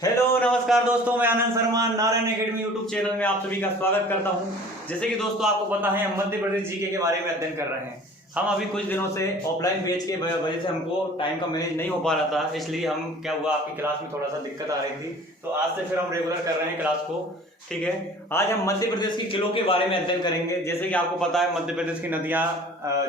Hello नमस्कार दोस्तों, मैं Anand Sharma Narayan Academy YouTube channel में आप सभी का स्वागत करता हूं। जैसे कि दोस्तों आपको पता है, हम मध्य प्रदेश जीके के बारे में अध्ययन कर रहे हैं। हम अभी कुछ दिनों से ऑफलाइन बैच के वजह से हमको टाइम का मैनेज नहीं हो पा रहा था, इसलिए हम क्या हुआ आपकी क्लास में थोड़ा सा दिक्कत आ रही थी, तो आज से फिर हम रेगुलर कर रहे हैं क्लास को। ठीक है, आज हम मध्य प्रदेश के किलों के बारे में अध्ययन करेंगे। जैसे कि आपको पता है, मध्य प्रदेश की नदियां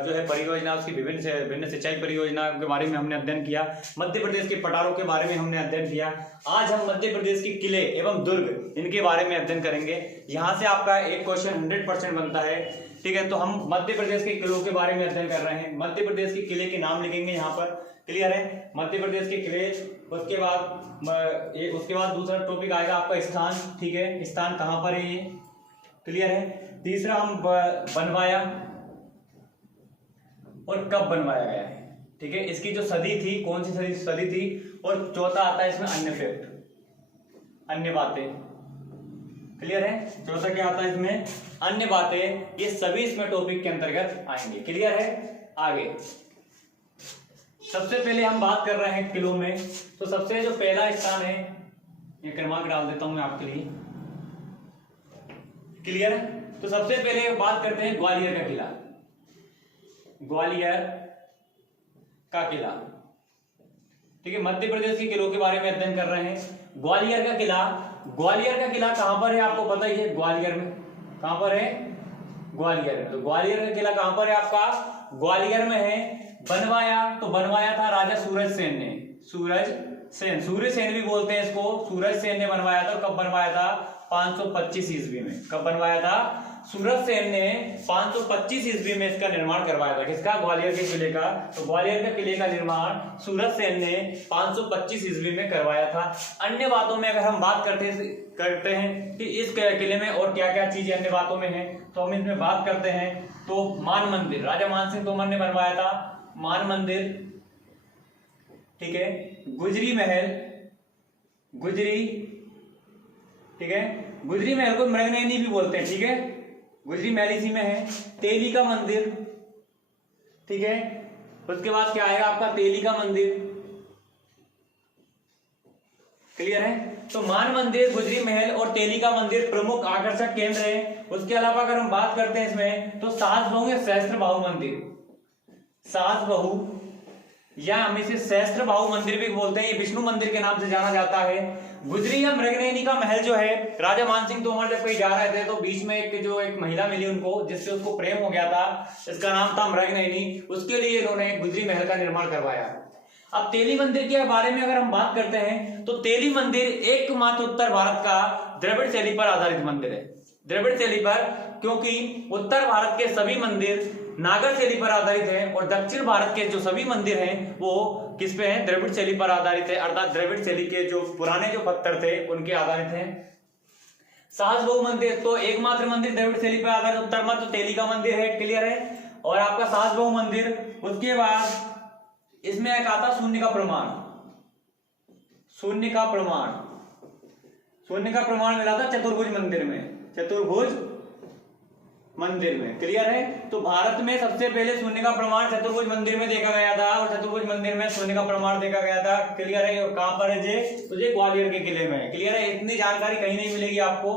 जो है परियोजना, उसकी विभिन्न सिंचाई परियोजना के बारे में हमने अध्ययन किया। मध्य प्रदेश के पठारों के बारे में हमने अध्ययन किया। आज हम मध्य प्रदेश के किले एवं दुर्ग इनके बारे में अध्ययन करेंगे। यहाँ से आपका एक क्वेश्चन 100% बनता है। ठीक है, तो हम मध्य प्रदेश के किलों के बारे में अध्ययन कर रहे हैं। मध्य प्रदेश के किले के नाम लिखेंगे यहाँ पर, क्लियर है। मध्य प्रदेश के किले, उसके बाद दूसरा टॉपिक आएगा आपका स्थान। ठीक है, स्थान कहाँ पर है ये, क्लियर है। तीसरा हम बनवाया और कब बनवाया गया है। ठीक है, इसकी जो सदी थी, कौन सी सदी थी। और चौथा आता है इसमें अन्य फैक्ट, अन्य बातें, क्लियर है। चौथा क्या आता है इसमें, अन्य बातें। ये सभी इसमें टॉपिक के अंतर्गत आएंगे, क्लियर है। आगे सबसे पहले हम बात कर रहे हैं किलों में, तो सबसे जो पहला स्थान है, ये क्रमांक डाल देता हूं मैं आपके लिए, क्लियर है। तो सबसे पहले बात करते हैं ग्वालियर का किला। ग्वालियर का किला, ठीक है। मध्य प्रदेश के किलों के बारे में अध्ययन कर रहे हैं। ग्वालियर का किला, ग्वालियर का किला कहां पर है आपको पता ही है, ग्वालियर में। कहां पर है, ग्वालियर में। तो ग्वालियर का किला कहां पर है आपका, ग्वालियर में है। बनवाया, तो बनवाया था राजा सूरज सेन ने। सूर्य सेन भी बोलते हैं इसको। सूरज सेन ने बनवाया था। कब बनवाया था, 525 ईस्वी में। कब बनवाया था, सूरज सेन ने 525 ईस्वी में इसका निर्माण करवाया था। किसका, ग्वालियर के किले का। तो ग्वालियर के किले का निर्माण सूरज सेन ने 525 ईस्वी में करवाया था। अन्य बातों में अगर हम बात करते हैं कि इस किले में और क्या क्या चीजें अन्य बातों में है, तो हम इसमें बात करते हैं। तो मान मंदिर राजा मान सिंह तोमर ने बनवाया था, मान मंदिर। ठीक है, गुजरी महल, गुजरी, ठीक है। गुजरी महल को मृगनयनी भी बोलते हैं, ठीक है। गुजरी महल इसी में है। तेली का मंदिर, ठीक है। उसके बाद क्या आएगा आपका, तेली का मंदिर, क्लियर है। तो मान मंदिर, गुजरी महल और तेली का मंदिर प्रमुख आकर्षक केंद्र है। उसके अलावा अगर हम बात करते हैं इसमें, तो साहस बहु या सहस्त्र बाहु मंदिर, साहस बहु या हम इसे सहस्त्र बाहु मंदिर भी बोलते हैं। ये विष्णु मंदिर के नाम से जाना जाता है। गुजरी या मृगनयनी का महल जो है, राजा मानसिंह तोमर जब कहीं जा रहे थे तो बीच में एक महिला मिली उनको, जिससे उसको प्रेम हो गया था। इसका नाम था मृगनयनी। उसके लिए इन्होंने गुजरी महल का निर्माण करवाया। अब तेली मंदिर के बारे में अगर हम बात करते हैं, तो तेली मंदिर एकमात्र उत्तर भारत का द्रविड़ शैली पर आधारित मंदिर है। द्रविड़ शैली पर, क्योंकि उत्तर भारत के सभी मंदिर नागर शैली पर आधारित है और दक्षिण भारत के जो सभी मंदिर हैं वो किस पे हैं, द्रविड़ शैली पर आधारित है। अर्थात द्रविड़ शैली के जो पुराने जो पत्थर थे उनके आधारित हैं। साहस बहु मंदिर, तो एकमात्र मंदिर द्रविड़ शैली पर आधारित उत्तर मध्य तेली का मंदिर है, क्लियर है। और आपका साहस बहु मंदिर। उसके बाद इसमें एक आता शून्य का प्रमाण, शून्य का प्रमाण, शून्य का प्रमाण मिला था चतुर्भुज मंदिर में, चतुर्भुज मंदिर में, क्लियर है। तो भारत में सबसे पहले शून्य का प्रमाण चतुर्भुज मंदिर में देखा गया था और चतुर्भुज मंदिर में शून्य का प्रमाण देखा गया था, क्लियर है। कहां पर है जे, तो ये ग्वालियर के किले में है, क्लियर है। इतनी जानकारी कहीं नहीं मिलेगी आपको,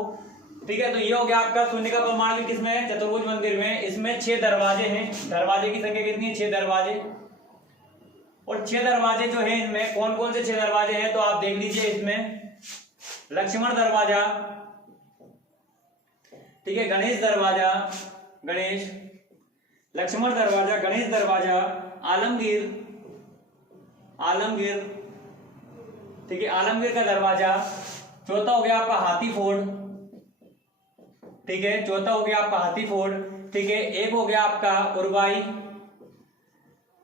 ठीक है। तो ये हो गया आपका शून्य का प्रमाण भी किसमें है, चतुर्भुज मंदिर में। इसमें 6 दरवाजे हैं। दरवाजे की संख्या कितनी है, 6 दरवाजे। और 6 दरवाजे जो है, इनमें कौन कौन से 6 दरवाजे हैं, तो आप देख लीजिए। इसमें लक्ष्मण दरवाजा, ठीक है, गणेश दरवाजा, गणेश, लक्ष्मण दरवाजा, गणेश दरवाजा, आलमगीर, आलमगीर, ठीक है, आलमगीर का दरवाजा। चौथा हो गया आपका हाथी फोर्ट, ठीक है, चौथा हो गया आपका हाथी फोर्ट, ठीक है। एक हो गया आपका उरवाई,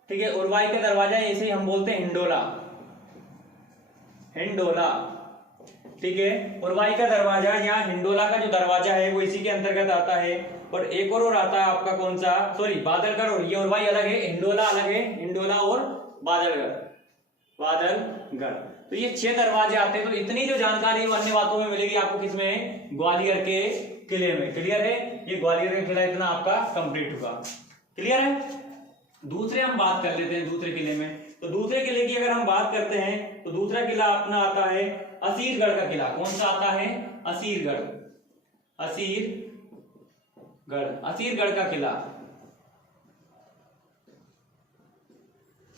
ठीक है, उरवाई का दरवाजा, इसे हम बोलते हैं हिंडोला, हिंडोला, ठीक है। उरवाई का दरवाजा, यहाँ हिंडोला का जो दरवाजा है वो इसी के अंतर्गत आता है। और एक और आता है आपका कौन सा, सॉरी बादलगढ़। और ये उरवाई अलग है, हिंडोला अलग है, हिंडोला और बादलगढ़, बादलगढ़। तो ये 6 दरवाजे आते हैं। तो इतनी जो जानकारी वो अन्य बातों में मिलेगी आपको किसमें, ग्वालियर के किले में, क्लियर है। ये ग्वालियर का किला इतना आपका कंप्लीट हुआ, क्लियर है। दूसरे हम बात कर लेते हैं, दूसरे किले में तो दूसरे किले की अगर हम बात करते हैं तो दूसरा किला अपना आता है असीरगढ़ का किला। कौन सा आता है? असीरगढ़, असीरगढ़ का किला,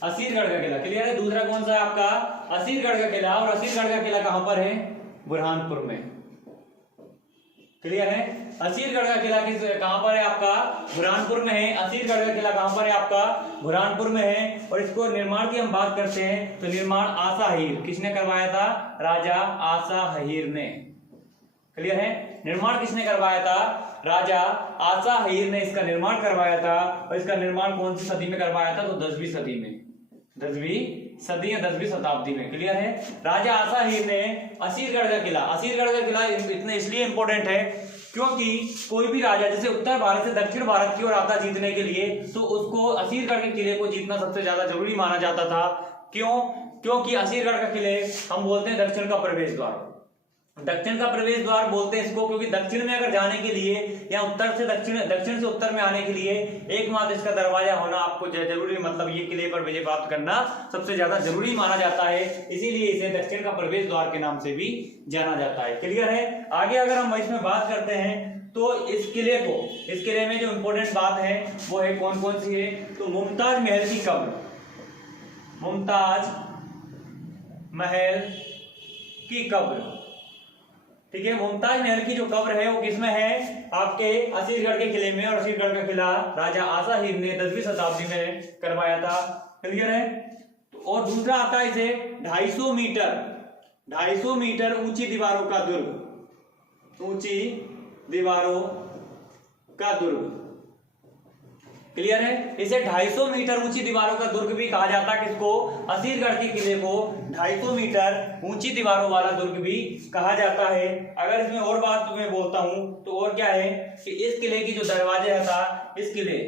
असीरगढ़ का किला। क्लियर है? दूसरा कौन सा है आपका? असीरगढ़ का किला। और असीरगढ़ का किला कहां पर है? बुरहानपुर में। क्लियर है? असीरगढ़ का किला कहां पर है आपका? बुरहानपुर में है। असीरगढ़ का किला कहां पर है आपका? बुरहानपुर में है। और इसको निर्माण की हम बात करते हैं तो निर्माण आसा हीर किसने करवाया था? राजा आसा हीर ने। क्लियर है? निर्माण किसने करवाया था? राजा आसा हीर ने इसका निर्माण करवाया था। और इसका निर्माण कौन सी सदी में करवाया था? तो 10वीं सदी में, 10वीं सदी या 10वीं शताब्दी में। क्लियर है? राजा आसा हीर ने असीरगढ़ का किला, असीरगढ़ का किला इतने इसलिए इंपॉर्टेंट है क्योंकि कोई भी राजा जैसे उत्तर भारत से दक्षिण भारत की ओर आता जीतने के लिए तो उसको असीरगढ़ के किले को जीतना सबसे ज्यादा जरूरी माना जाता था। क्यों? क्योंकि असीरगढ़ का किले हम बोलते हैं दक्षिण का प्रवेश द्वार, दक्षिण का प्रवेश द्वार बोलते हैं इसको, क्योंकि दक्षिण में अगर जाने के लिए या उत्तर से दक्षिण, दक्षिण से उत्तर में आने के लिए एकमात्र इसका दरवाजा होना आपको जरूरी, मतलब ये किले पर विजय प्राप्त करना सबसे ज्यादा जरूरी माना जाता है। इसीलिए इसे दक्षिण का प्रवेश द्वार के नाम से भी जाना जाता है। क्लियर है? आगे अगर हम इसमें बात करते हैं तो इस किले में जो इंपॉर्टेंट बात है वो है कौन कौन सी है? तो मुमताज महल की कब्र, मुमताज महल की कब्र। ठीक है? मुमताज महल की जो कब्र है वो किसमें है? आपके असीरगढ़ के किले में। और असीरगढ़ का किला राजा आसा हीर ने 10वीं शताब्दी में करवाया था। क्लियर है? और दूसरा आता है इसे 250 मीटर ऊंची दीवारों का दुर्ग, ऊंची दीवारों का दुर्ग। क्लियर है? इसे 250 मीटर ऊंची दीवारों का दुर्ग भी कहा जाता है। किसको? असीरगढ़ के किले को 250 मीटर ऊंची दीवारों वाला दुर्ग भी कहा जाता है। अगर इसमें और बात तुम्हें बोलता हूं तो और क्या है कि इस किले की जो दरवाजे था, इस किले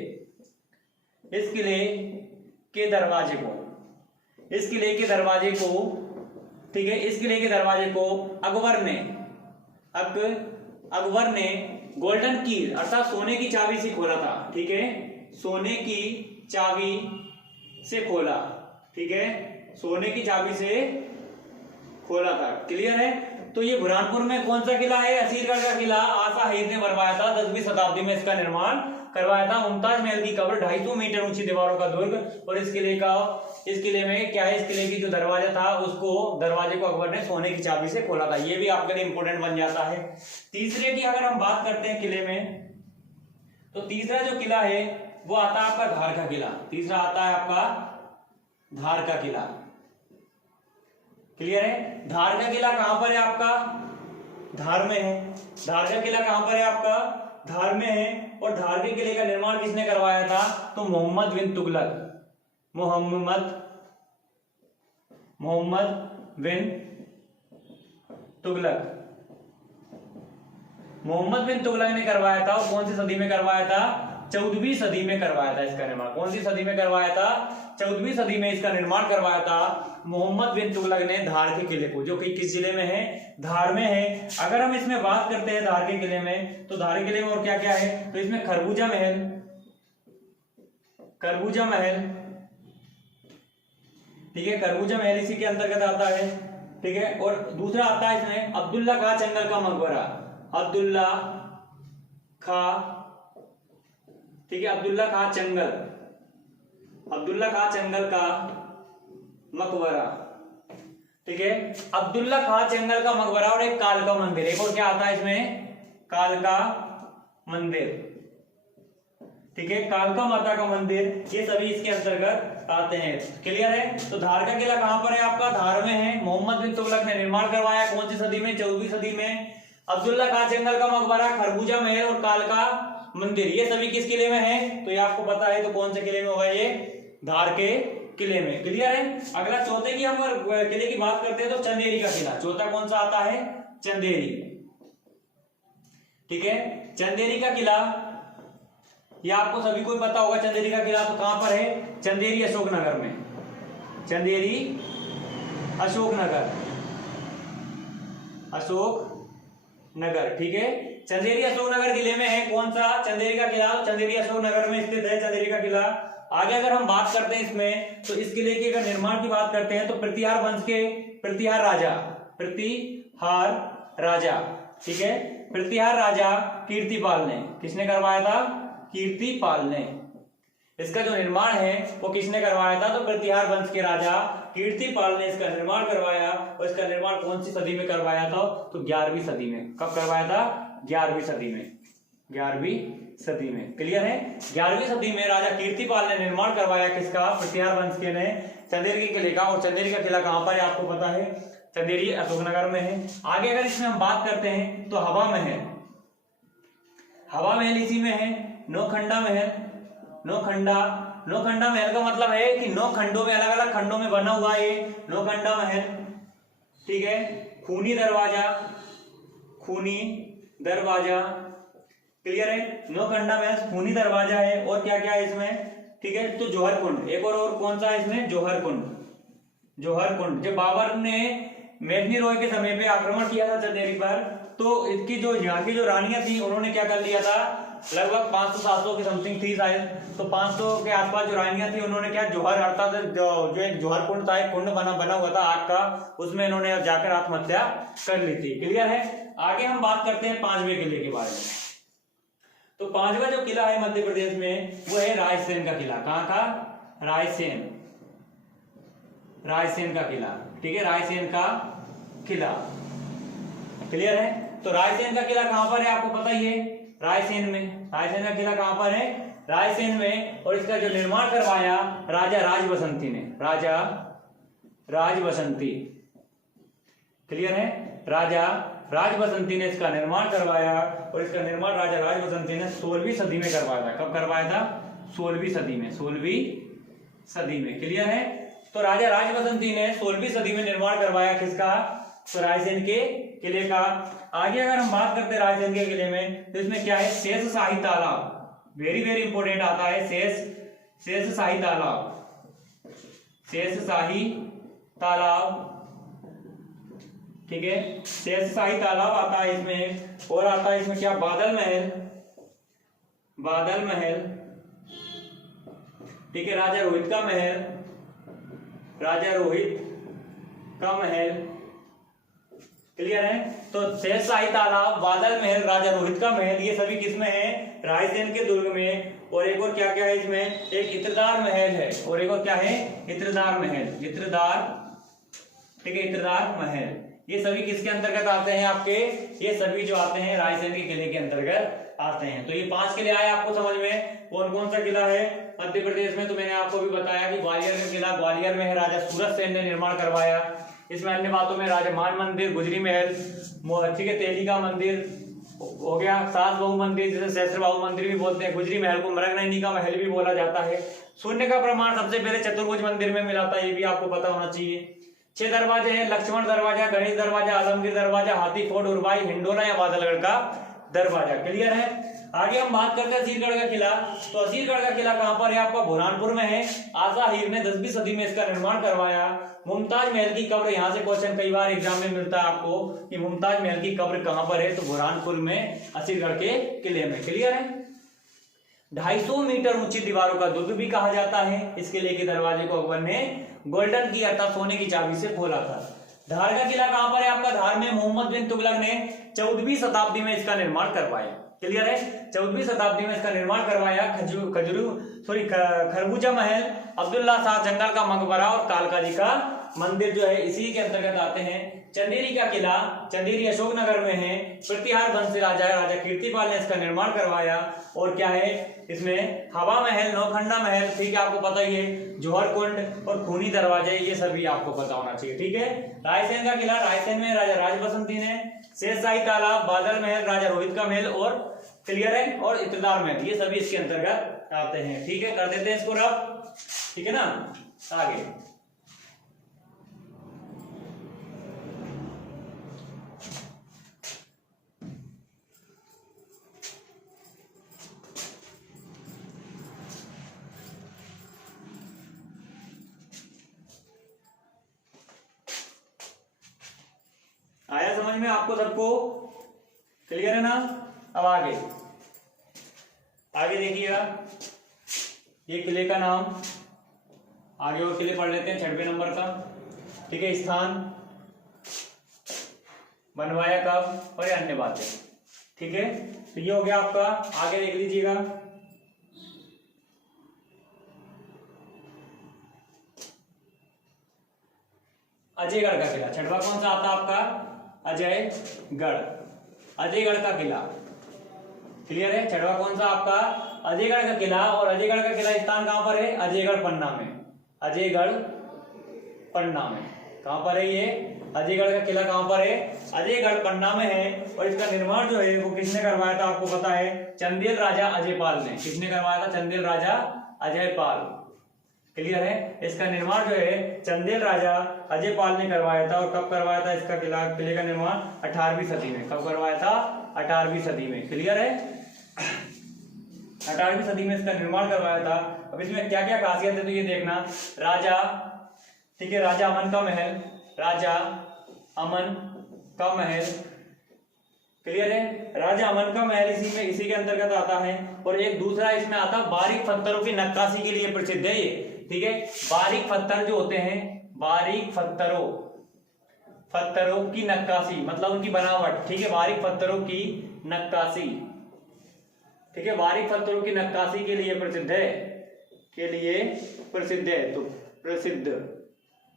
के दरवाजे को, इस किले के दरवाजे को, ठीक है, इस किले के दरवाजे को अकबर ने गोल्डन की अर्थात सोने की चाबी से खोला था। ठीक है? सोने की चाबी से खोला। ठीक है? सोने की चाबी से खोला था। क्लियर है? तो ये बुरहानपुर में कौन सा किला है? असीरगढ़ का किला आसा हीर ने बनवाया था। 10वीं शताब्दी में इसका निर्माण करवाया था। मुमताज महल की कब्र, 250 मीटर ऊंची दीवारों का दुर्ग। और इस किले में क्या है? इस किले की जो दरवाजा था उसको, दरवाजे को अकबर ने सोने की चाबी से खोला था। ये भी आपके लिए इंपोर्टेंट बन जाता है। तीसरे की अगर हम बात करते हैं किले में, तो तीसरा जो किला है वो आता है आपका धार का किला। तीसरा आता है आपका धार का किला। क्लियर है? धार का किला कहां पर है आपका? धार में है। धार का किला कहां पर है आपका? धार में है। और धार के किले का निर्माण किसने करवाया था? तो मोहम्मद बिन तुगलक, मोहम्मद बिन तुगलक, मोहम्मद बिन तुगलक ने करवाया था। और कौन सी सदी में करवाया था? 14वीं सदी में करवाया था इसका निर्माण। कौन सी सदी में करवाया था? 14वीं सदी में इसका निर्माण करवाया था मोहम्मद बिन तुगलक ने धार के किले को, जो कि किस जिले में है? धार में है। अगर हम इसमें बात करते हैं धार के किले में, तो धार के किले में और क्या क्या है? तो इसमें खरबूजा महल, ठीक है, खरबूजा महल इसी के अंतर्गत आता है। ठीक है? और दूसरा आता है इसमें अब्दुल्ला खां चंगल का मकबरा, अब्दुल्ला खां, ठीक है, अब्दुल्ला खां चंगल का मकबरा। ठीक है? अब्दुल्ला खां चंगल का मकबरा और एक कालका मंदिर। एक और क्या आता है इसमें? कालका मंदिर। ठीक है? कालका माता का मंदिर, ये सभी इसके अंतर्गत आते हैं। क्लियर है? तो धार का किला कहां पर है आपका? धार में है। मोहम्मद बिन तुगलक ने निर्माण करवाया। कौन सी सदी में? 14वीं सदी में। अब्दुल्ला खां चंगल का मकबरा, खरबूजा महल और कालका मंदिर, ये सभी किस किले में है? तो ये आपको पता है। तो कौन से किले में होगा? ये धार के किले में। क्लियर है? अगला चौथे की हम किले की बात करते हैं तो चंदेरी का किला। चौथा कौन सा आता है? चंदेरी। ठीक है? चंदेरी का किला, ये आपको सभी को पता होगा। चंदेरी का किला तो कहां पर है? चंदेरी अशोकनगर में। चंदेरी अशोकनगर, ठीक है? चंदेरी अशोकनगर जिले में है। कौन सा? चंदेरी का किला चंदेरी अशोकनगर में स्थित है। चंदेरी का किला आगे अगर हम बात करते हैं इसमें, तो इस किले के अगर निर्माण की बात करते हैं तो प्रतिहार वंश के प्रतिहार राजा, ठीक है, प्रतिहार राजा कीर्तिपाल ने, किसने करवाया था? कीर्तिपाल ने। इसका जो निर्माण है वो किसने करवाया था? तो प्रतिहार वंश के राजा कीर्तिपाल ने इसका निर्माण करवाया। और इसका निर्माण कौन सी सदी में करवाया था? तो 11वीं सदी में। कब करवाया था? 11वीं सदी में। 11वीं सदी में, क्लियर है? 11वीं सदी में राजा कीर्तिपाल ने निर्माण करवाया किसका? प्रतिहार वंश के ने चंदेरी के किले का। और चंदेरी का किला कहां पर है आपको पता है? चंदेरी अशोकनगर में है। आगे अगर इसमें हम बात करते हैं तो हवा महल इसी में है। नौखंडा महल का मतलब है कि 9 खंडों में, अलग अलग खंडों में बना हुआ ये नौखंडा महल, ठीक है। खूनी दरवाजा, क्लियर है? नौखंडा महल, खूनी दरवाजा है। और क्या क्या है इसमें, ठीक है? तो जौहर कुंड, एक और कौन सा है इसमें? जौहर कुंड। जब बाबर ने मेघनी रॉय के समय पे आक्रमण किया था चंदेरी पर, तो इसकी जो यहाँ की जो रानियां थी उन्होंने क्या कर लिया था? लगभग 500-700 की समथिंग थी शायद, तो 500 के आसपास जो रानियां थी उन्होंने क्या, जौहर अर्थात जो एक जौहर कुंड था, एक कुंड बना हुआ था आग का, उसमें इन्होंने जाकर आत्महत्या कर ली थी। क्लियर है? आगे हम बात करते हैं 5वें किले के बारे में। तो 5वां जो किला है मध्य प्रदेश में वो है रायसेन का किला। कहाँ का? रायसेन का किला, ठीक है, रायसेन का किला, क्लियर है? तो रायसेन का किला कहां पर है आपको पता ही है? रायसेन में। रायसेन का किला कहां पर है? रायसेन में। और इसका जो निर्माण करवाया राजा राजबसंती ने, राजा राजबसंती, क्लियर है? राजा राजबसंती ने इसका निर्माण करवाया। और इसका निर्माण राजा राजबसंती ने 16वीं सदी में करवाया था। कब करवाया था? 16वीं सदी में, क्लियर है? तो राजा राजबसंती ने 16वीं सदी में निर्माण करवाया किसका? तो रायसेन के किले का। आगे अगर हम बात करते हैं रायसेन के किले में, तो इसमें क्या है? शेषशाही तालाब, वेरी वेरी इंपॉर्टेंट आता है। शेषशाही तालाब, ठीक है, शेषशाही तालाब आता है इसमें। और आता है इसमें क्या? बादल महल, ठीक है, राजा रोहित का महल, क्लियर है? तो शेषशाही तालाब, बादल महल, राजा रोहित का महल, ये सभी किसमें है? रायसेन के दुर्ग में। और एक और क्या क्या है इसमें? एक इत्रदार महल है। और एक और क्या है? इत्रदार महल, ठीक है, इत्रदार महल। ये सभी किसके अंतर्गत आते हैं आपके? ये सभी जो आते हैं रायसेन के किले के अंतर्गत आते हैं। तो ये 5 किले आए आपको समझ में। कौन कौन सा किला है मध्य प्रदेश में? तो मैंने आपको भी बताया कि ग्वालियर का किला, ग्वालियर में है, राजा सूरत सेन ने निर्माण करवाया। इसमें अन्य बातों में राजा मान मंदिर, गुजरी महल, ठीक है, तेली का मंदिर हो गया, सास बहु मंदिर जिसे सहस्त्र बाहु मंदिर भी बोलते हैं। गुजरी महल को मृगनयनी का महल भी बोला जाता है। शून्य का प्रमाण सबसे पहले चतुर्भुज मंदिर में मिला था, ये भी आपको पता होना चाहिए। 6 दरवाजे हैं, लक्ष्मण दरवाजा, गणेश दरवाजा, आलमगीर दरवाजा, हाथी फोर्ट, उर्वाई, हिंडोला या बादलगढ़ का दरवाजा, क्लियर है? आगे हम बात करते हैं असीरगढ़ का किला। तो असीरगढ़ का किला कहां पर है? आपका बुरहानपुर में है। आजा हीर ने 10वीं सदी में इसका निर्माण करवाया। मुमताज महल की कब्र, यहां से क्वेश्चन कई बार एग्जाम में मिलता है आपको कि मुमताज महल की कब्र कहां पर है? तो बुरहानपुर में, असीरगढ़ के किले में, क्लियर है? 250 मीटर ऊंची दीवारों का दुर्ग भी कहा जाता है। इस किले के दरवाजे को अकबर ने गोल्डन की अर्थात सोने की चाबी से खोला था। धार का किला कहां पर है? आपका धार में मोहम्मद बिन तुगलक ने 14वीं शताब्दी में इसका निर्माण करवाया, क्लियर है? 14वीं शताब्दी में इसका निर्माण करवाया। खरबूजा महल, अब्दुल्ला शाह जंगल का मकबरा और कालका जी का मंदिर जो है इसी के अंतर्गत आते हैं। चंदेरी का किला, चंदेरी अशोकनगर में है। प्रतिहार वंश राजा है, राजा कीर्तिपाल ने इसका निर्माण करवाया। और क्या है इसमें? हवा महल, नौखंडा महल, ठीक है, आपको पता ही है, जौहर कुंड और खूनी दरवाजे, ये सभी आपको पता होना चाहिए, ठीक है? रायसेन का किला, रायसेन में राजा राजबसंती ने। शेषशाही तालाब, बादल महल, राजा रोहित का महल, और क्लियर है, और इत्रदार महल, ये सभी इसके अंतर्गत आते हैं, ठीक है? कर देते हैं इसको रब, ठीक है ना? आगे आया समझ में आपको सबको? क्लियर है ना? अब आगे देखिएगा। ये किले का नाम। आगे और किले पढ़ लेते हैं 6वें नंबर का। ठीक है, स्थान, बनवाया कब, और ये अन्य बातें। ठीक है, तो ये हो गया आपका। आगे देख लीजिएगा, अजयगढ़ का किला। 6वां कौन सा आता है आपका, अजयगढ़। अजयगढ़ का किला, क्लियर है। 6वां कौन सा आपका, अजयगढ़ का किला। और अजयगढ़ का किला स्थान कहां पर है, अजयगढ़ पन्ना में। अजयगढ़ पन्ना में कहां पर है ये, अजयगढ़ का किला कहां पर है, अजयगढ़ पन्ना में है। और इसका निर्माण जो है वो किसने करवाया था, आपको पता है, चंदेल राजा अजयपाल ने। किसने करवाया था, चंदेल राजा अजयपाल। क्लियर है। इसका निर्माण जो है चंदेल राजा अजयपाल ने करवाया था। और कब करवाया था इसका किले का निर्माण, 18वीं सदी में। कब करवाया था, 18वीं सदी में। क्लियर है, 18वीं सदी में इसका निर्माण करवाया था। अब इसमें क्या क्या खासियत है तो ये देखना। राजा, ठीक है, राजा अमन का महल, राजा अमन का महल। क्लियर है, राजा अमन का महल इसी के अंतर्गत आता है। और एक दूसरा इसमें आता है, बारीक पत्थरों की नक्काशी के लिए प्रसिद्ध है ये। ठीक है, बारीक पत्थर जो होते हैं, बारीक पत्थरों की नक्काशी, मतलब उनकी बनावट। ठीक है, बारीक पत्थरों की नक्काशी। ठीक है, बारीक पत्थरों की नक्काशी के लिए प्रसिद्ध है, के लिए प्रसिद्ध है, तो प्रसिद्ध।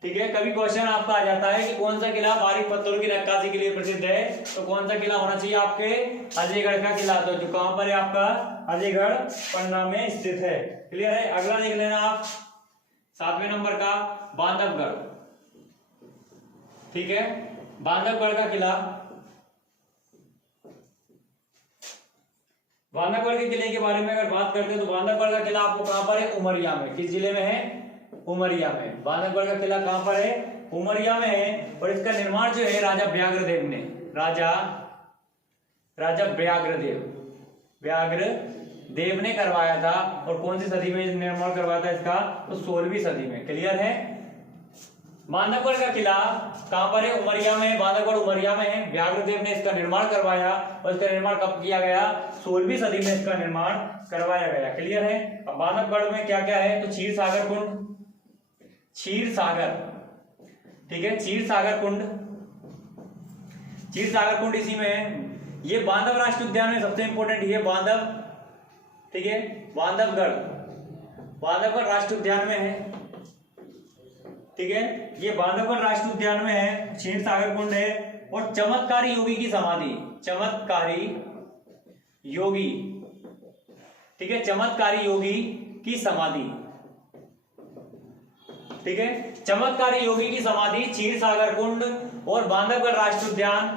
ठीक है, कभी क्वेश्चन आपका आ जाता है कि कौन सा किला बारीक पत्थरों की नक्काशी के लिए प्रसिद्ध है, तो कौन सा किला होना चाहिए आपके, अजयगढ़ का किला। तो जो कहां पर है आपका, अजयगढ़ पन्ना में स्थित है। क्लियर है। अगला देख लेना आप 7वें नंबर का, बांधवगढ़। ठीक है, बांधवगढ़ का किला। बांधवगढ़ के किले के बारे में अगर बात करते हैं तो बांधवगढ़ का किला आपको कहां पर है, उमरिया में। किस जिले में है, उमरिया में। बांधवगढ़ का किला कहां पर है, उमरिया में है। और इसका निर्माण जो है राजा व्याघ्रदेव ने, राजा व्याघ्रदेव ने करवाया था। और कौन सी सदी में निर्माण करवाया था इसका, तो 16वीं सदी में। क्लियर है। बांधवगढ़ का किला कहां पर है, उमरिया में। बांधवगढ़ उमरिया में है। व्याघ्रदेव ने इसका निर्माण करवाया। और इसका निर्माण कब किया गया, 16वीं सदी में इसका निर्माण करवाया गया। क्लियर है। अब बांधवगढ़ में क्या क्या है, तो क्षीर सागर कुंड, क्षीर सागर। ठीक है, क्षीर सागर कुंड इसी में है। ये बांधव राष्ट्रीय उद्यान में सबसे इंपॉर्टेंट ये बांधव। ठीक है, बांधवगढ़ राष्ट्रीय उद्यान में है। ठीक है, ये बांधवगढ़ राष्ट्रीय उद्यान में है। क्षीर सागर कुंड है। और चमत्कारी योगी की समाधि, चमत्कारी योगी। ठीक है, चमत्कारी योगी की समाधि। ठीक है, चमत्कारी योगी की समाधि, क्षीर सागर कुंड और बांधवगढ़ राष्ट्रीय उद्यान।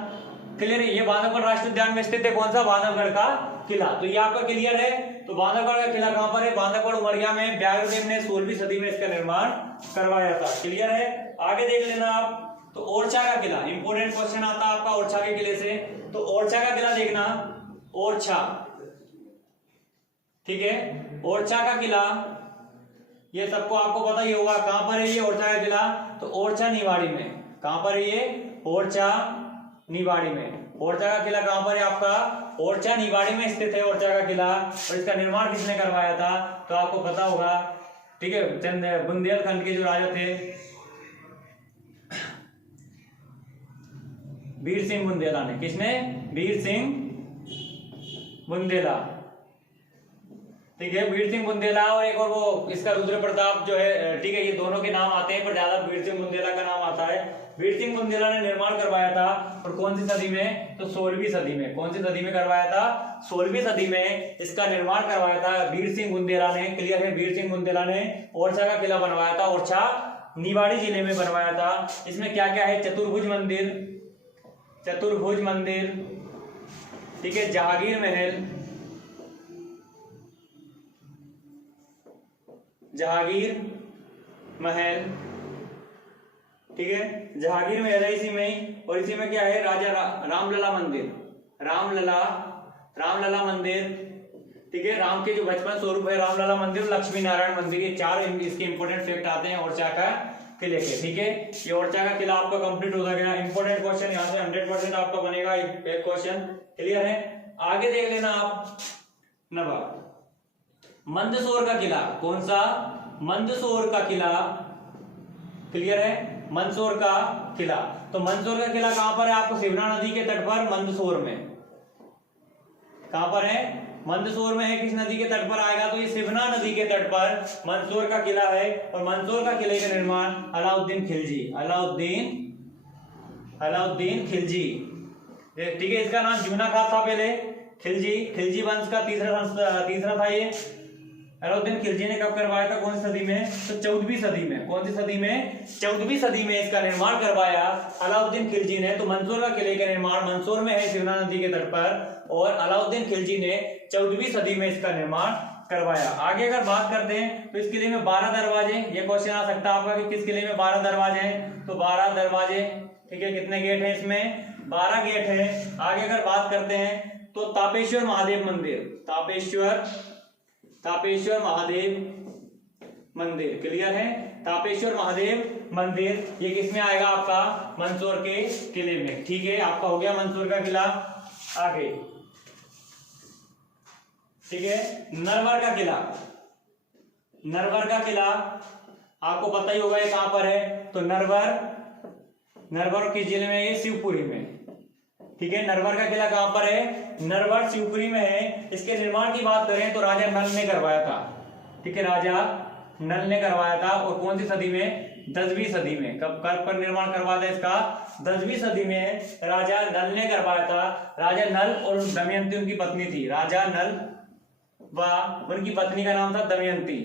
क्लियर है। ये बांधवगढ़ राष्ट्रीय उद्यान में स्थित है कौन सा, बांधवगढ़ का किला। तो ये आपका क्लियर है। तो बांधवगढ़ का किला कहां पर है, बांधवगढ़ उमरिया में। व्याघ्रदेव ने 16वीं सदी में इसका निर्माण करवाया था। क्लियर है। आगे देख लेना आप, तो ओरछा का किला। इंपोर्टेंट क्वेश्चन आता है आपका ओरछा के किले से। तो ओरछा का किला देखना, ओरछा। ठीक है, ओरछा का किला ये सबको आपको पता ही होगा। कहां पर है ये ओरछा का किला, तो ओरछा निवाड़ी में। कहां पर है ये, ओरछा निवाड़ी में। ओरछा का किला कहां पर है आपका, ओरछा निवाड़ी में स्थित है ओरछा का किला। और इसका निर्माण किसने करवाया था, तो आपको पता होगा। ठीक है, बुंदेलखंड के जो राजा थे, वीर सिंह बुंदेला ने। किसने, वीर सिंह बुंदेला। ठीक है, वीर सिंह बुंदेला। और एक और वो इसका रुद्र प्रताप जो है। ठीक है, ये दोनों के नाम आते हैं पर ज्यादा वीर सिंह बुंदेला का नाम आता है। वीर सिंह बुंदेला ने निर्माण करवाया था। और कौन सी सदी में, तो 16वीं सदी में। कौन सी सदी में करवाया था, 16वीं सदी में इसका निर्माण करवाया था वीर सिंह बुंदेला ने। क्लियर है। वीर सिंह बुंदेला ने ओरछा का किला बनवाया था, ओरछा निवाड़ी जिले में बनवाया था। इसमें क्या क्या है, चतुर्भुज मंदिर। ठीक है, जहांगीर महल। ठीक है, जहांगीर महल है इसी में। और इसी में क्या है, राजा रामलला मंदिर। ठीक है, राम के जो बचपन स्वरूप है, रामलला मंदिर, लक्ष्मी नारायण मंदिर। ये 4 इसके इंपोर्टेंट फैक्ट आते हैं ओरछा का किले के। ठीक है, ये ओरछा का किला आपका कंप्लीट हो गया। इंपोर्टेंट क्वेश्चन यहाँ से 100% आपका बनेगा एक क्वेश्चन। क्लियर है। आगे देख लेना आप नवाब। मंदसौर का किला, कौन सा? मंदसौर का किला। क्लियर है? मंदसौर का किला। तो मंदसौर का किला कहां पर है? आपको शिवना नदी के तट पर मंदसौर में। कहां पर है? मंदसौर में है। किस नदी के तट पर आएगा? तो ये शिवना नदी के तट पर मंदसौर का किला है। और मंदसौर का किले का निर्माण अलाउद्दीन खिलजी, अलाउद्दीन खिलजी, ठीक है। इसका नाम जूना खान था पहले, खिलजी वंश का तीसरा था ये। अलाउद्दीन खिलजी ने कब करवाया था? कौन सी सदी में? तो 14वीं सदी में। कौन सी सदी में? 14वीं सदी में इसका निर्माण करवाया अलाउद्दीन खिलजी ने। तो मंदसौर का किले का निर्माण मंदसौर में है, शिवना नदी के तट पर, और अलाउद्दीन खिलजी ने 14वीं सदी में इसका निर्माण करवाया। आगे अगर बात करते हैं तो इस किले में 12 दरवाजे, ये क्वेश्चन आ सकता है आपका कि किस किले में 12 दरवाजे हैं? तो 12 दरवाजे, ठीक है। कितने गेट हैं इसमें? 12 गेट हैं। आगे अगर बात करते हैं तो तापेश्वर महादेव मंदिर, तापेश्वर महादेव मंदिर, क्लियर है? तापेश्वर महादेव मंदिर ये किसमें आएगा? आपका मंदसौर के किले में, ठीक है। आपका हो गया मंदसौर का किला। आगे, ठीक है, नरवर का किला। नरवर का किला आपको पता ही होगा ये कहां पर है? तो नरवर के जिले में, ये शिवपुरी में, ठीक है। नरवर का किला कहां पर है? नरवर शिवपुरी में है। इसके निर्माण की बात करें तो राजा नल ने करवाया था, ठीक है। राजा नल ने करवाया था। और कौन सी सदी में? 10वीं सदी में। कब पर निर्माण करवाया था इसका? 10वीं सदी में राजा नल ने करवाया था। राजा नल और दमयंती उनकी पत्नी थी। राजा नल व उनकी पत्नी का नाम था दमयंती,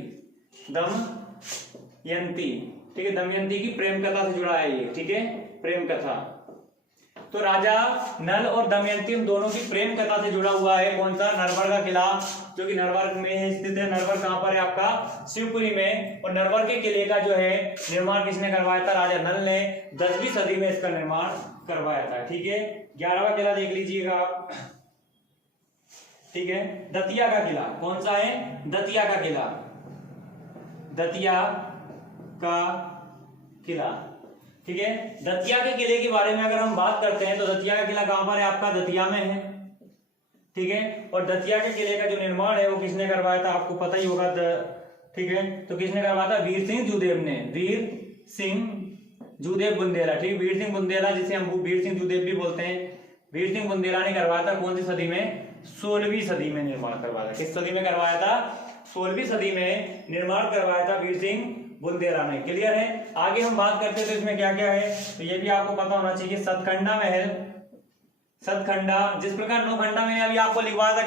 ठीक है। दमयंती की प्रेम कथा से जुड़ा है ये, ठीक है, प्रेम कथा। तो राजा नल और दमयंती उन दोनों की प्रेम कथा से जुड़ा हुआ है। कौन सा? नरवर का किला, जो कि नरवर में स्थित है। नरवर कहां पर है? आपका शिवपुरी में। और नरवर के किले का जो है निर्माण किसने करवाया था? राजा नल ने 10वीं सदी में इसका निर्माण करवाया था, ठीक है। 11वां किला देख लीजिएगा आप, ठीक है। दतिया का किला, कौन सा है? दतिया का किला, दतिया का किला, ठीक है। दतिया के किले के बारे में अगर हम बात करते हैं तो दतिया का किला कहां पर है? आपका दतिया में है, ठीक है। और दतिया के किले का जो निर्माण है वो किसने करवाया था? आपको पता ही होगा, ठीक है। तो किसने करवाया था? वीर सिंह जूदेव ने, वीर सिंह जूदेव बुंदेला, ठीक। वीर सिंह बुंदेला, जिसे हम वीर सिंह जूदेव भी बोलते हैं, वीर सिंह बुंदेला ने करवाया था। कौन सी सदी में? 16वीं सदी में निर्माण करवाया था। किस सदी में करवाया था? 16वीं सदी में निर्माण करवाया था वीर सिंह बुंदेला ने, क्लियर है। आगे हम बात करते हैं तो इसमें क्या क्या है, तो ये भी आपको पता होना चाहिए। सतखंडा महल, सतखंडा, जिस प्रकार नौखंडा में अभी आपको लिखवाया था,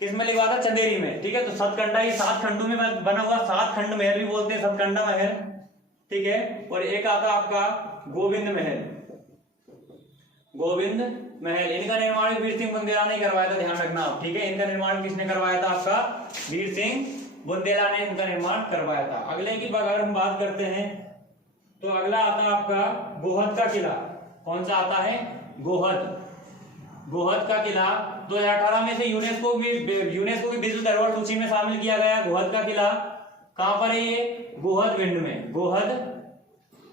किसमें लिखवाया था? चंदेरी में, ठीक है। तो सतखंडा ये 7 खंडों में बना हुआ 7 खंड महल भी बोलते हैं, सतखंडा महल, ठीक है। और एक आता आपका गोविंद महल, गोविंद महल। इनका निर्माण वीर सिंह बुंदेला ने करवाया था, ध्यान रखना आप, ठीक है। इनका निर्माण किसने करवाया था? आपका वीर सिंह बुंदेला ने इनका निर्माण करवाया था। अगले की अगर हम बात करते हैं तो अगला आता है आपका गोहद का किला। कौन सा आता है? गोहद का किला 2018 में से यूनेस्को की विश्व धरोहर सूची में शामिल किया गया। गोहद का किला कहां पर है? ये गोहद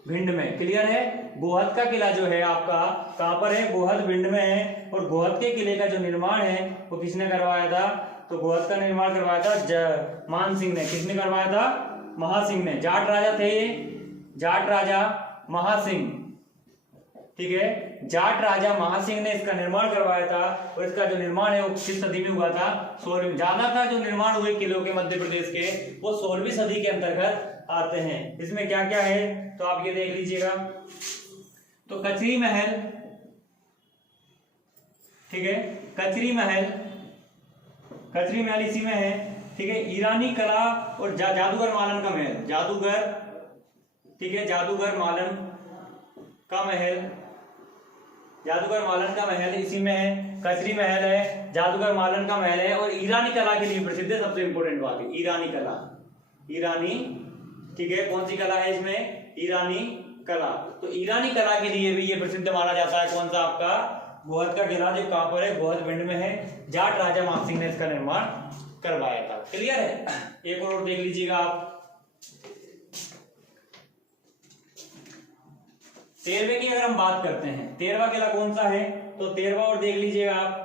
भिंड में, क्लियर है। गोहद का किला जो है आपका कहां पर है? गोहद भिंड में है। और गोहद के किले का जो निर्माण है वो किसने करवाया था? तो गोहद का निर्माण करवाया था मान सिंह ने। किसने करवाया था? महासिंह ने। जाट राजा थे ये, जाट राजा महासिंह, ठीक है। जाट राजा महासिंह ने इसका निर्माण करवाया था। और इसका जो निर्माण है वो किस सदी में हुआ था? 16वीं। ज्यादातर जो निर्माण हुए किलों के मध्य प्रदेश के वो 16वीं सदी के अंतर्गत आते हैं। इसमें क्या क्या है तो आप ये देख लीजिएगा। तो कचरी महल, ठीक है, कचरी महल इसी में है, ठीक है। ईरानी कला और जादूगर मालन का महल, ठीक है, जादूगर मालन का महल इसी में है। कचरी महल है, जादूगर मालन का महल है। और ईरानी कला के लिए प्रसिद्ध है। सबसे इंपोर्टेंट बात है ईरानी, ठीक है। कौन सी कला है इसमें? ईरानी कला। तो ईरानी कला के लिए भी ये प्रसिद्ध माना जाता है। कौन सा? आपका गोहद का किला, जो कहां पर है? गोहद भिंड में है। जाट राजा मानसिंह ने इसका निर्माण करवाया था, क्लियर है। एक और देख लीजिएगा आप। 13वें की अगर हम बात करते हैं, 13वां किला कौन सा है? तो 13वां और देख लीजिएगा आप।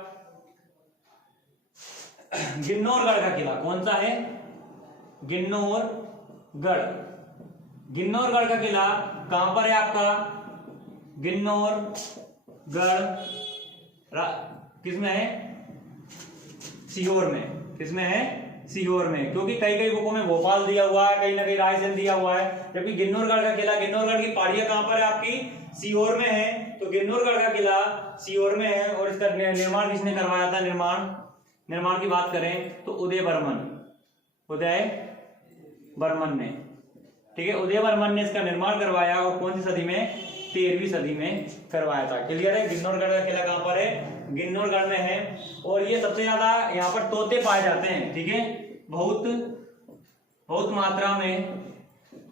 गिन्नौरगढ़ का किला कौन सा है? गिन्नौरगढ़। गिन्नौरगढ़ का किला कहां पर है आपका? गिन्नौरगढ़ किसमें है? सीहोर में। किसमें है? सीहोर में, क्योंकि कई कई बुकों में भोपाल दिया हुआ है, कहीं ना कहीं रायसेन दिया हुआ है, जबकि गिन्नौरगढ़ का किला, गिन्नौरगढ़ की पहाड़ियां कहां पर है आपकी? सीहोर में है। तो गिन्नौरगढ़ का किला सीहोर में है और इसका निर्माण किसने करवाया था? निर्माण की बात करें तो उदय बर्मन ने, ठीक है, उदय बर्मन ने इसका निर्माण करवाया और कौन सी सदी में? 13वीं सदी में करवाया था। क्लियर है? गिन्नौरगढ़ का किला कहां पर है? गिन्नौरगढ़ में है। और ये सबसे ज्यादा यहाँ पर तोते पाए जाते हैं, ठीक है, बहुत मात्रा में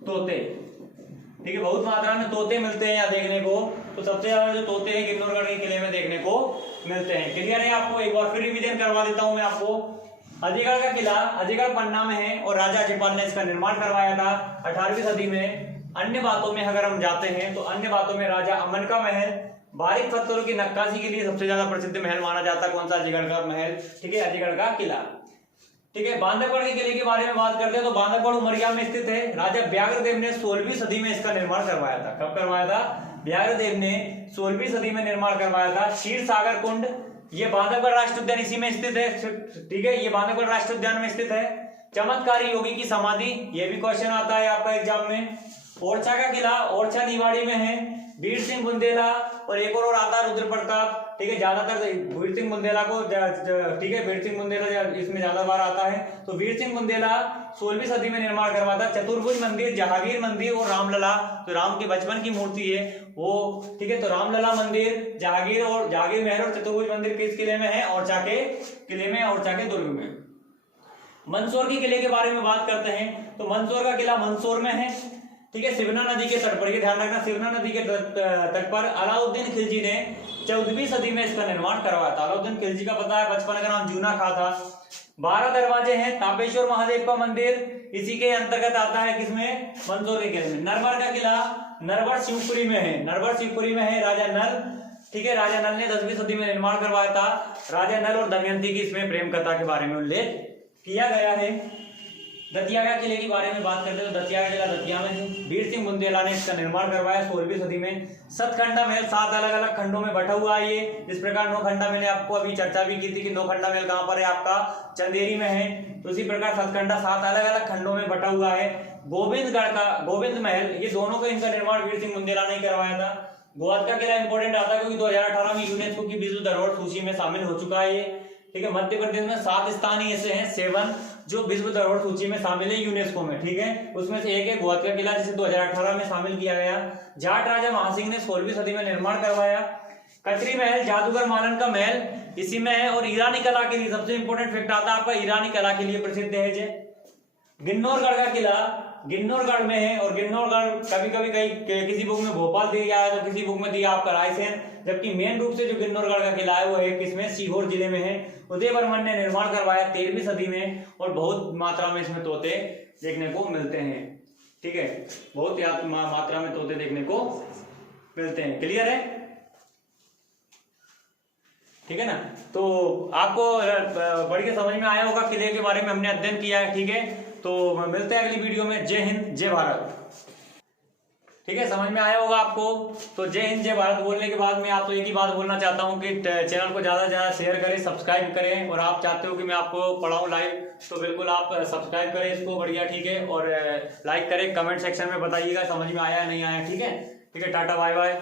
तोते, ठीक है, बहुत मात्रा में तोते मिलते हैं यहाँ देखने को। तो सबसे ज्यादा जो तोते हैं गिन्नौरगढ़ के किले में देखने को मिलते हैं। क्लियर है? आपको एक बार फिर रिवीजन करवा देता हूं मैं आपको। अजयगढ़ का किला अजयगढ़ पन्ना में है और राजा अजयपाल ने इसका निर्माण करवाया था 18वीं सदी में। अन्य बातों में अगर हम जाते हैं तो अन्य बातों में राजा अमन का महल बारीक पत्थरों की नक्काशी के लिए सबसे ज्यादा प्रसिद्ध महल माना जाता है। कौन सा? अजयगढ़ का महल, ठीक है, अजयगढ़ का किला। ठीक है, बांधवगढ़ के किले के बारे में बात करते हैं तो बांधवगढ़ उमरिया में स्थित है। राजा व्याघ्रदेव ने 16वीं सदी में इसका निर्माण करवाया था। कब करवाया था? व्याघ्रदेव ने 16वीं सदी में निर्माण करवाया था। क्षीर सागर कुंड, ये बांधवगढ़ राष्ट्रीय उद्यान इसी में स्थित है, ठीक है, ये बांधवगढ़ राष्ट्रीय उद्यान में स्थित है। चमत्कारी योगी की समाधि, ये भी क्वेश्चन आता है आपका एग्जाम में। ओरछा का किला ओरछा निवाड़ी में है। वीर सिंह बुंदेला और एक और आता है रुद्र प्रताप, ठीक है, ज्यादातर वीर सिंह बुंदेला को, ठीक है, वीर सिंह बुंदेला इसमें ज्यादा बार आता है। तो वीर सिंह बुंदेला 16वीं सदी में निर्माण करवाता। चतुर्भुज मंदिर, जहांगीर मंदिर और रामलला, तो राम के बचपन की मूर्ति है वो, ठीक है, तो रामलला मंदिर, जहांगीर महल और चतुर्भुज मंदिर किस किले में है? ओरछा के किले में, ओरछा के दुर्ग में। मंदसौर के किले के बारे में बात करते हैं तो मंदसौर का किला मंदसौर में है, ठीक है, सिवना नदी के तट पर, ये ध्यान रखना, सिवना नदी के तट पर अलाउद्दीन खिलजी ने 14वीं सदी में इसका निर्माण करवाया था। अलाउद्दीन खिलजी का पता है, बचपन का नाम जूना खां था। 12 दरवाजे हैं। तापेश्वर महादेव का मंदिर इसी के अंतर्गत आता है, किसमें? मंदसौर के किले में। नरवर का किला नरवर शिवपुरी में है, नरवर शिवपुरी में है। राजा नल, ठीक है, राजा नल ने 10वीं सदी में निर्माण करवाया था। राजा नल और दमयंती की इसमें प्रेम कथा के बारे में उल्लेख किया गया है। दतिया का किले के बारे में बात करते हैं तो दतिया का किला दतिया में है। वीर सिंह बुंदेला ने इसका निर्माण करवाया 16वीं सदी में। सतखंडा महल 7 अलग अलग खंडों में बटा हुआ है ये, जिस प्रकार नौखंडा मैंने आपको अभी चर्चा भी की थी कि नौखंडा महल कहां पर है? आपका चंदेरी में है। तो इसी प्रकार सतखंडा 7 अलग अलग खंडों में बटा हुआ है। गोविंद महल, ये दोनों का इनका निर्माण वीर सिंह बुंदेला ने करवाया था। गोवा का किला इंपॉर्टेंट आता है क्योंकि 2018 में यूनेस्को की विश्व धरोहर सूची में शामिल हो चुका है ये, ठीक है। मध्य प्रदेश में 7 स्थान ही ऐसे हैं, 7 जो विश्व धरोहर सूची में शामिल है यूनेस्को में, ठीक है। उसमें से एक है गोवा का किला जिसे 2018 में शामिल किया गया। जाट राजा महासिंह ने 16वीं सदी में निर्माण करवाया। कचरी महल जादूगर मालन का महल इसी में है। और ईरानी कला के लिए सबसे इंपॉर्टेंट फैक्ट आता है आपका, ईरानी कला के लिए प्रसिद्ध है जे। गिन्नौरगढ़ का किला गिन्नौरगढ़ में है और गिन्नौरगढ़ कभी कभी कहीं किसी बुक में भोपाल दिया है तो किसी बुक में दिया आपका रायसेन, जबकि मेन रूप से जो गिन्नौरगढ़ का किला है वो है किसमें? सीहोर जिले में है। उदय वर्मन ने निर्माण करवाया 13वीं सदी में और बहुत मात्रा में इसमें तोते देखने को मिलते हैं, ठीक है, बहुत मात्रा में तोते देखने को मिलते हैं। क्लियर है, ठीक है ना। तो आपको बढ़िया समझ में आया होगा, किले के बारे में हमने अध्ययन किया है, ठीक है। तो मिलते हैं अगली वीडियो में। जय हिंद जय भारत, ठीक है, समझ में आया होगा आपको। तो जय हिंद जय भारत बोलने के बाद मैं आपको एक ही बात बोलना चाहता हूं कि चैनल को ज्यादा से ज्यादा शेयर करें, सब्सक्राइब करें। और आप चाहते हो कि मैं आपको पढ़ाऊं लाइव तो बिल्कुल आप सब्सक्राइब करें इसको, बढ़िया, ठीक है। और लाइक करें, कमेंट सेक्शन में बताइएगा समझ में आया नहीं आया, ठीक है। Tata bye bye.